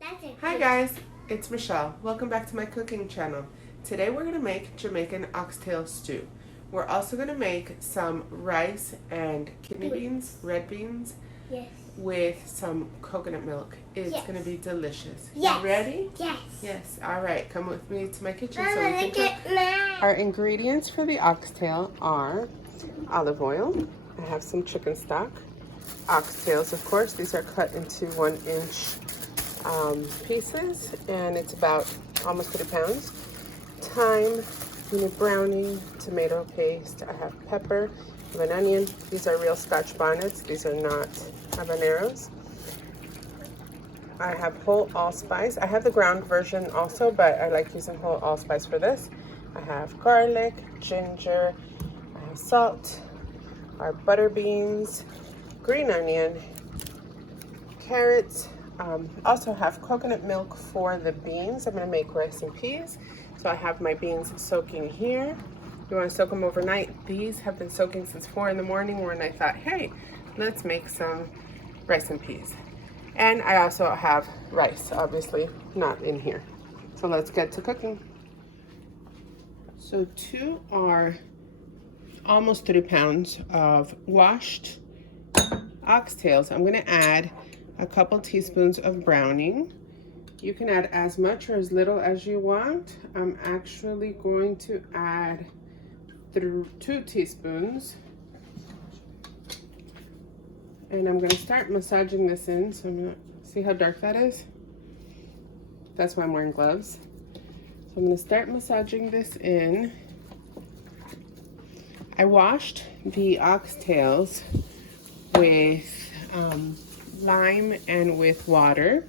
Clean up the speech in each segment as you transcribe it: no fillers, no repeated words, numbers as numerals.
Hi guys, it's Michelle. Welcome back to my cooking channel. Today we're going to make Jamaican oxtail stew. We're also going to make some rice and kidney beans, red beans, Yes. with some coconut milk. It's Yes. going to be delicious. Yes. You ready? Yes. Yes. All right, come with me to my kitchen so Mama, we look can at cook. mine. Our ingredients for the oxtail are olive oil. I have some chicken stock. Oxtails, of course. These are cut into 1-inch pieces, and it's about almost 3 pounds. Thyme, browning, tomato paste. I have pepper, I have an onion. These are real Scotch bonnets. These are not habaneros. I have whole allspice. I have the ground version also, but I like using whole allspice for this. I have garlic, ginger, I have salt, our butter beans, green onion, carrots. Also have coconut milk for the beans. I'm going to make rice and peas. So I have my beans soaking here. You want to soak them overnight. These have been soaking since 4 in the morning when I thought, hey, let's make some rice and peas. And I also have rice, obviously not in here. So let's get to cooking. So 2 are almost 3 pounds of washed oxtails. I'm going to add a couple teaspoons of browning. You can add as much or as little as you want. I'm actually going to add 2 teaspoons. And I'm going to start massaging this in. So I'm going to see how dark that is. That's why I'm wearing gloves. So I'm going to start massaging this in. I washed the oxtails with lime and with water.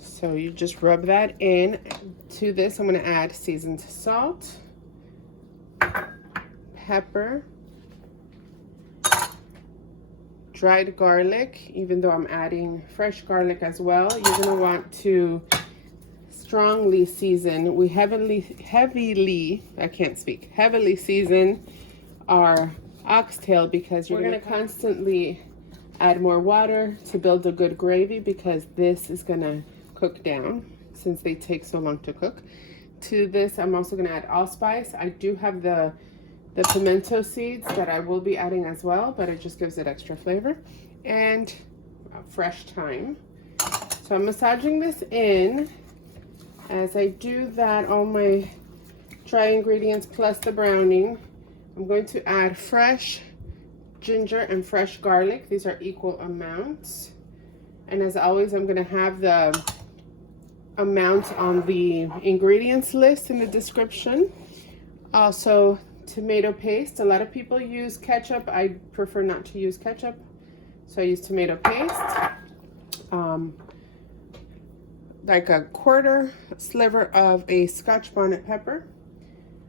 So you just rub that in. To this, I'm going to add seasoned salt, pepper, dried garlic. Even though I'm adding fresh garlic as well, you're going to want to strongly season. We heavily season our oxtail because we're going to constantly add more water to build a good gravy, because this is going to cook down since they take so long to cook. To this, I'm also going to add allspice. I do have the pimento seeds that I will be adding as well, but it just gives it extra flavor. And fresh thyme. So I'm massaging this in. As I do that, all my dry ingredients plus the browning, I'm going to add fresh ginger and fresh garlic. These are equal amounts. And as always, I'm going to have the amount on the ingredients list in the description. Also, tomato paste. A lot of people use ketchup. I prefer not to use ketchup, so I use tomato paste. Like a 1/4 sliver of a Scotch bonnet pepper,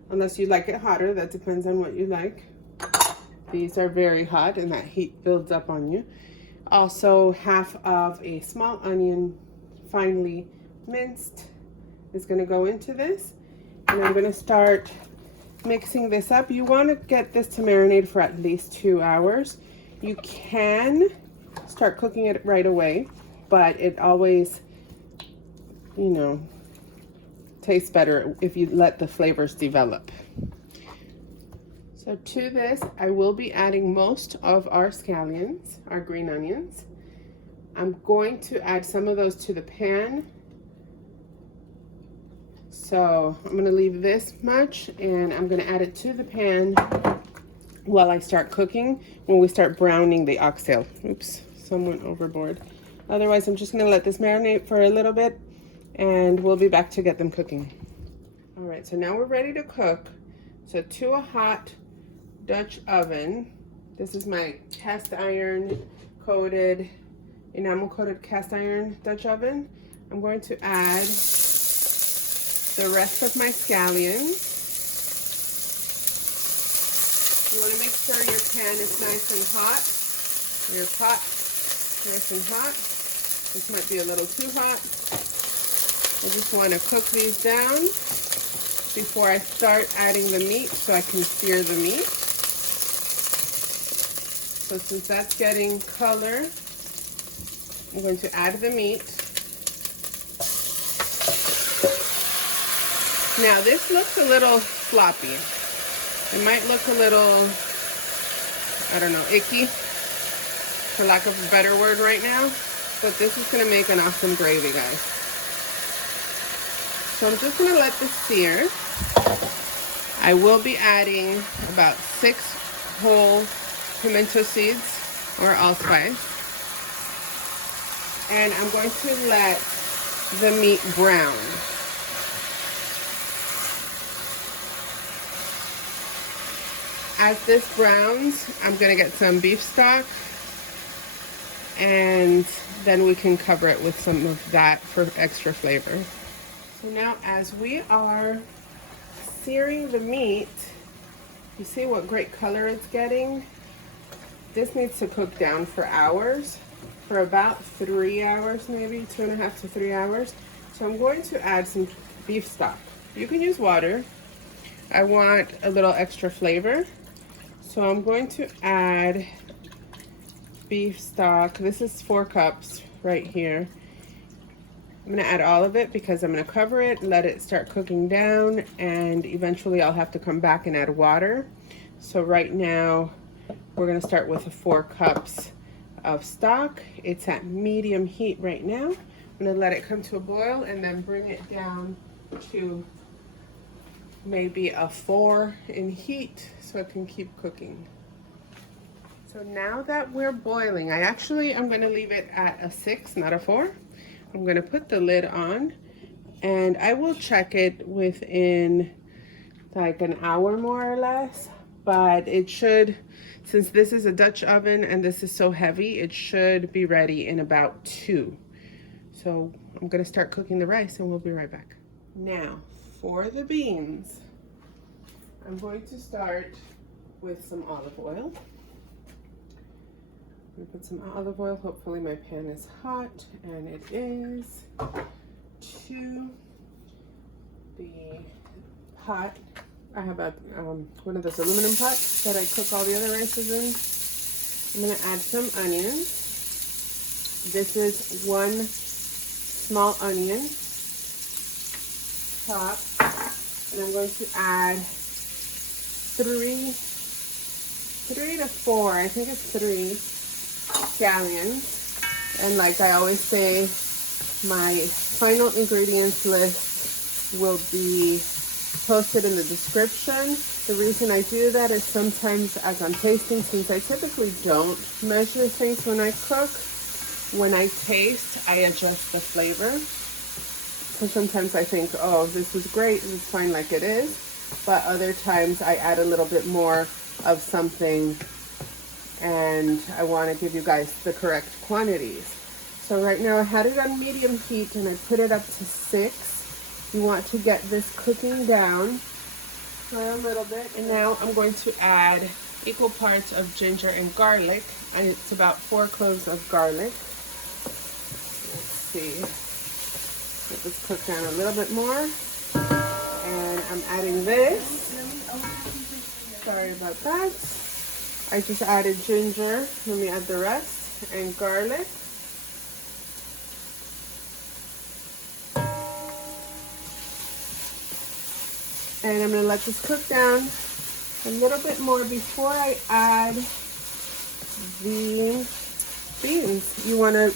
unless you like it hotter. That depends on what you like. These are very hot and that heat builds up on you. Also, half of a small onion, finely minced, is going to go into this. And I'm going to start mixing this up. You want to get this to marinate for at least 2 hours. You can start cooking it right away, but it always, tastes better if you let the flavors develop. So to this, I will be adding most of our scallions, our green onions. I'm going to add some of those to the pan. So I'm going to leave this much, and I'm going to add it to the pan while I start cooking, when we start browning the oxtail. Oops, some went overboard. Otherwise, I'm just going to let this marinate for a little bit, and we'll be back to get them cooking. All right, so now we're ready to cook. So to a hot Dutch oven. This is my cast iron coated, enamel coated cast iron Dutch oven. I'm going to add the rest of my scallions. You want to make sure your pan is nice and hot. Your pot nice and hot. This might be a little too hot. I just want to cook these down before I start adding the meat so I can sear the meat. So since that's getting color, I'm going to add the meat. Now this looks a little floppy. It might look a little, I don't know, icky, for lack of a better word right now, but this is gonna make an awesome gravy, guys. So I'm just gonna let this sear. I will be adding about 6 whole pimento seeds or allspice. And I'm going to let the meat brown. As this browns, I'm gonna get some beef stock, and then we can cover it with some of that for extra flavor. So now as we are searing the meat, you see what great color it's getting? This needs to cook down for hours, for about 3 hours, maybe 2.5 to 3 hours. So I'm going to add some beef stock. You can use water. I want a little extra flavor. So I'm going to add beef stock. This is 4 cups right here. I'm gonna add all of it because I'm gonna cover it, let it start cooking down, and eventually I'll have to come back and add water. So right now, we're gonna start with 4 cups of stock. It's at medium heat right now. I'm gonna let it come to a boil and then bring it down to maybe a 4 in heat so it can keep cooking. So now that we're boiling, I'm gonna leave it at a 6, not a 4. I'm gonna put the lid on and I will check it within like an hour more or less, but it should, since this is a Dutch oven and this is so heavy, it should be ready in about 2. So I'm gonna start cooking the rice and we'll be right back. Now, for the beans, I'm going to start with some olive oil. I'm gonna put some olive oil. Hopefully my pan is hot, and it is. To the pot, I have a one of those aluminum pots that I cook all the other rices in. I'm gonna add some onions. This is 1 small onion chopped, and I'm going to add 3 to 4, I think it's 3 scallions. And like I always say, my final ingredients list will be posted in the description. The reason I do that is sometimes as I'm tasting, since I typically don't measure things when I cook, when I taste, I adjust the flavor. So sometimes I think, oh, this is great, it's fine like it is. But other times I add a little bit more of something, and I want to give you guys the correct quantities. So right now I had it on medium heat and I put it up to 6. You want to get this cooking down for a little bit. And now I'm going to add equal parts of ginger and garlic. And it's about 4 cloves of garlic. Let's see. Let this cook down a little bit more. And I'm adding this. Sorry about that. I just added ginger. Let me add the rest. And garlic. And I'm going to let this cook down a little bit more before I add the beans. You want to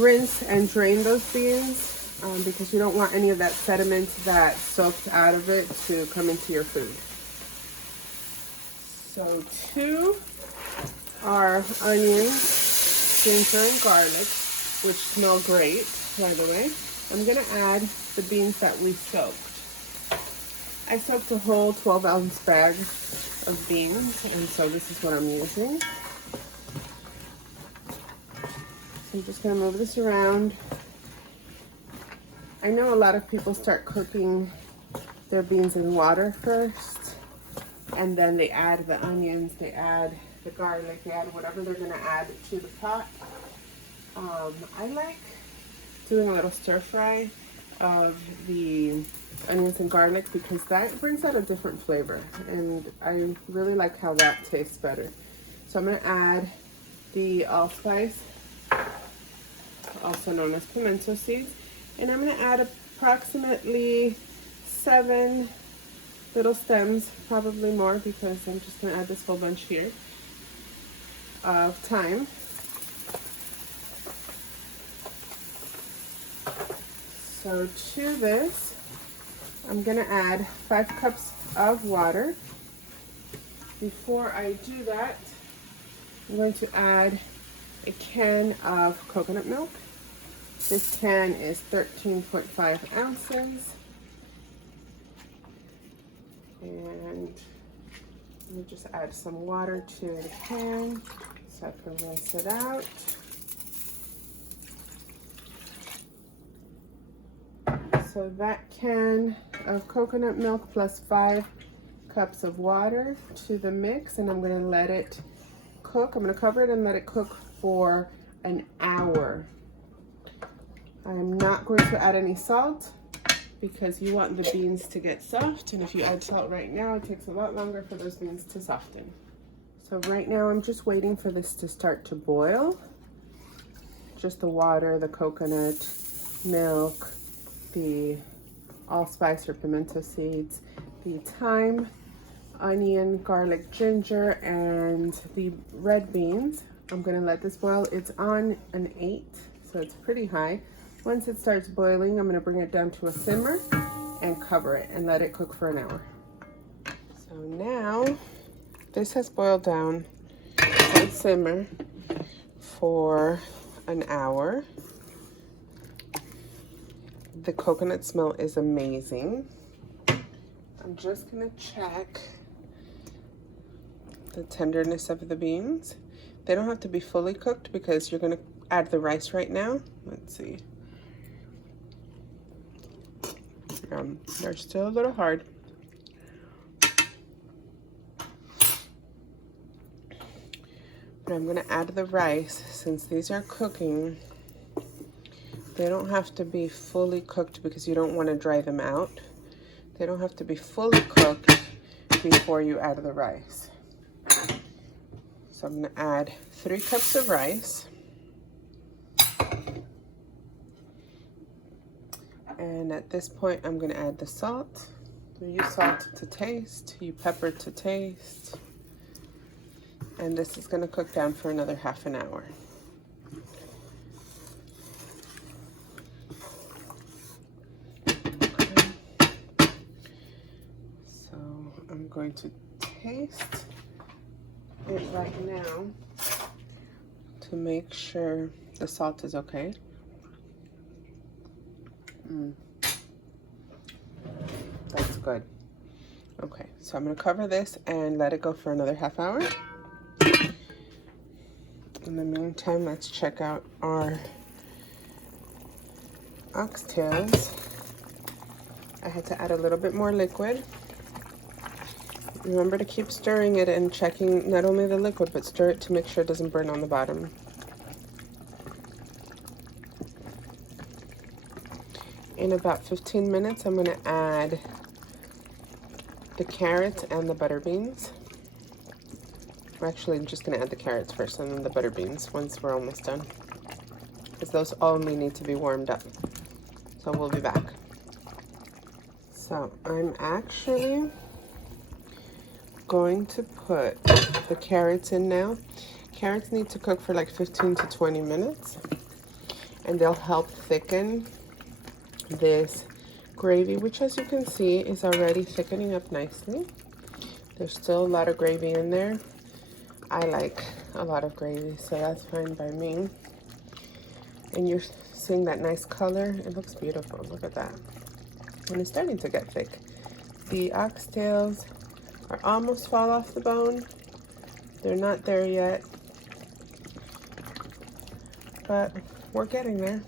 rinse and drain those beans because you don't want any of that sediment that soaked out of it to come into your food. So 2 are onions, ginger, and garlic, which smell great, by the way. I'm going to add the beans that we soaked. I soaked a whole 12-ounce bag of beans, and so this is what I'm using. So I'm just going to move this around. I know a lot of people start cooking their beans in water first, and then they add the onions, they add the garlic, they add whatever they're going to add to the pot. I like doing a little stir fry of the onions and garlic because that brings out a different flavor, and I really like how that tastes better. So I'm going to add the allspice also known as pimento seeds. And I'm going to add approximately 7 little stems, probably more because I'm just going to add this whole bunch here, of thyme. So to this, I'm going to add 5 cups of water. Before I do that, I'm going to add a can of coconut milk. This can is 13.5 ounces. And let me just add some water to the pan so I can rinse it out. So that can of coconut milk plus 5 cups of water to the mix, and I'm going to let it cook. I'm going to cover it and let it cook for an hour. I am not going to add any salt because you want the beans to get soft, and if you add salt right now, it takes a lot longer for those beans to soften. So right now I'm just waiting for this to start to boil. Just the water, the coconut milk, the allspice or pimento seeds, the thyme, onion, garlic, ginger, and the red beans. I'm gonna let this boil. It's on an 8, so it's pretty high. Once it starts boiling, I'm gonna bring it down to a simmer and cover it and let it cook for an hour. So now this has boiled down to a simmer for an hour. The coconut smell is amazing. I'm just gonna check the tenderness of the beans. They don't have to be fully cooked because you're gonna add the rice right now. Let's see. They're still a little hard. But I'm gonna add the rice. Since these are cooking, they don't have to be fully cooked because you don't want to dry them out. They don't have to be fully cooked before you add the rice. So I'm going to add 3 cups of rice. And at this point, I'm going to add the salt. You salt to taste, you pepper to taste. And this is going to cook down for another half an hour. I'm going to taste it right now to make sure the salt is okay. That's good. Okay, so I'm going to cover this and let it go for another half hour. In the meantime, let's check out our oxtails. I had to add a little bit more liquid. Remember to keep stirring it and checking not only the liquid, but stir it to make sure it doesn't burn on the bottom. In about 15 minutes, I'm going to add the carrots and the butter beans. Actually, I'm just going to add the carrots first and then the butter beans once we're almost done, because those only need to be warmed up. So we'll be back. So I'm actually going to put the carrots in now. Carrots need to cook for like 15 to 20 minutes, and they'll help thicken this gravy, which as you can see is already thickening up nicely. There's still a lot of gravy in there. I like a lot of gravy, so that's fine by me. And you're seeing that nice color. It looks beautiful. Look at that. And it's starting to get thick. The oxtails are almost fall off the bone. They're not there yet, but we're getting there.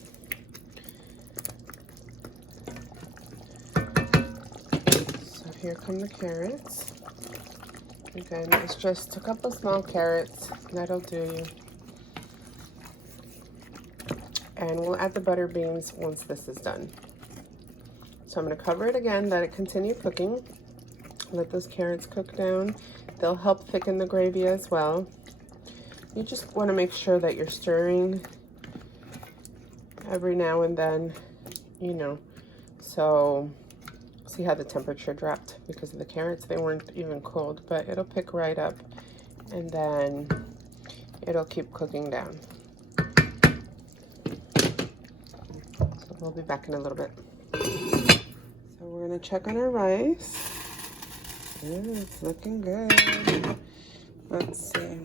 So here come the carrots. Again, it's just a couple small carrots. That'll do you. And we'll add the butter beans once this is done. So I'm going to cover it again, let it continue cooking. Let those carrots cook down. They'll help thicken the gravy as well. You just want to make sure that you're stirring every now and then, you know. So see how the temperature dropped because of the carrots. They weren't even cold, but it'll pick right up and then it'll keep cooking down. So we'll be back in a little bit. So we're gonna check on our rice. It's looking good. Let's see.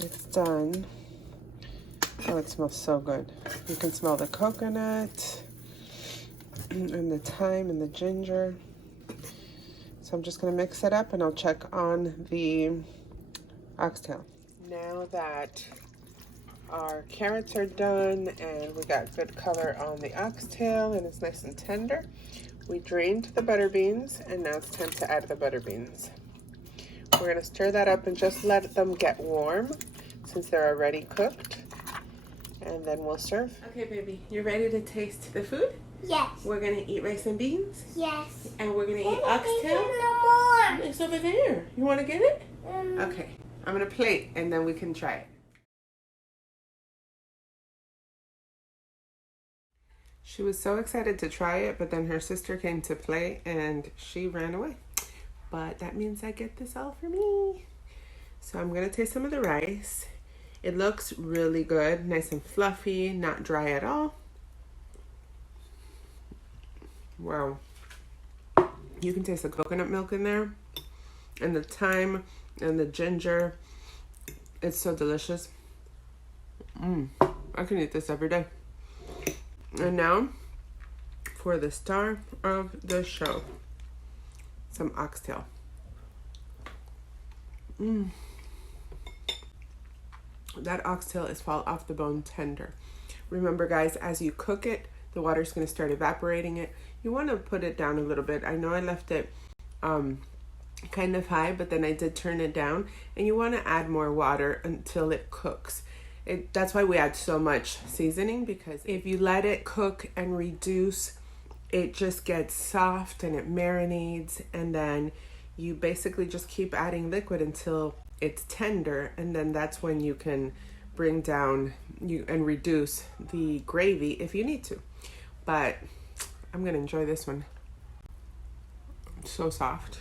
It's done. Oh, it smells so good. You can smell the coconut and the thyme and the ginger. So I'm just gonna mix it up and I'll check on the oxtail. Now that our carrots are done and we got good color on the oxtail and it's nice and tender, we drained the butter beans and now it's time to add the butter beans. We're gonna stir that up and just let them get warm since they're already cooked, and then we'll serve. Okay, baby, you ready to taste the food? Yes. We're gonna eat rice and beans? Yes. And we're gonna eat oxtail? No more. It's over there. You wanna get it? Okay, I'm gonna plate and then we can try it. She was so excited to try it, but then her sister came to play and she ran away. But that means I get this all for me. So I'm gonna taste some of the rice. It looks really good, nice and fluffy, not dry at all. Wow. You can taste the coconut milk in there and the thyme and the ginger. It's so delicious. I can eat this every day. And now for the star of the show, some oxtail. That oxtail is fall off the bone tender. Remember guys, as you cook it, the water's going to start evaporating it. You want to put it down a little bit. I know I left it kind of high, but then I did turn it down, and you want to add more water until it cooks. That's why we add so much seasoning, because if you let it cook and reduce, it just gets soft and it marinates, and then you basically just keep adding liquid until it's tender, and then that's when you can bring down and reduce the gravy if you need to. But I'm gonna enjoy this one. It's so soft.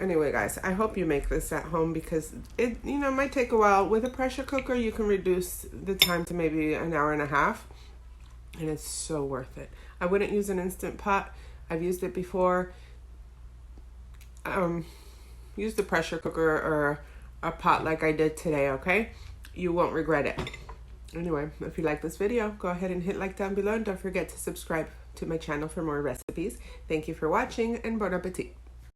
Anyway guys, I hope you make this at home because it might take a while. With a pressure cooker you can reduce the time to maybe an hour and a half, and it's so worth it. I wouldn't use an Instant Pot. I've used it before. Use the pressure cooker or a pot like I did today, okay? You won't regret it. Anyway, if you like this video, go ahead and hit like down below, and don't forget to subscribe to my channel for more recipes. Thank you for watching, and bon appetit.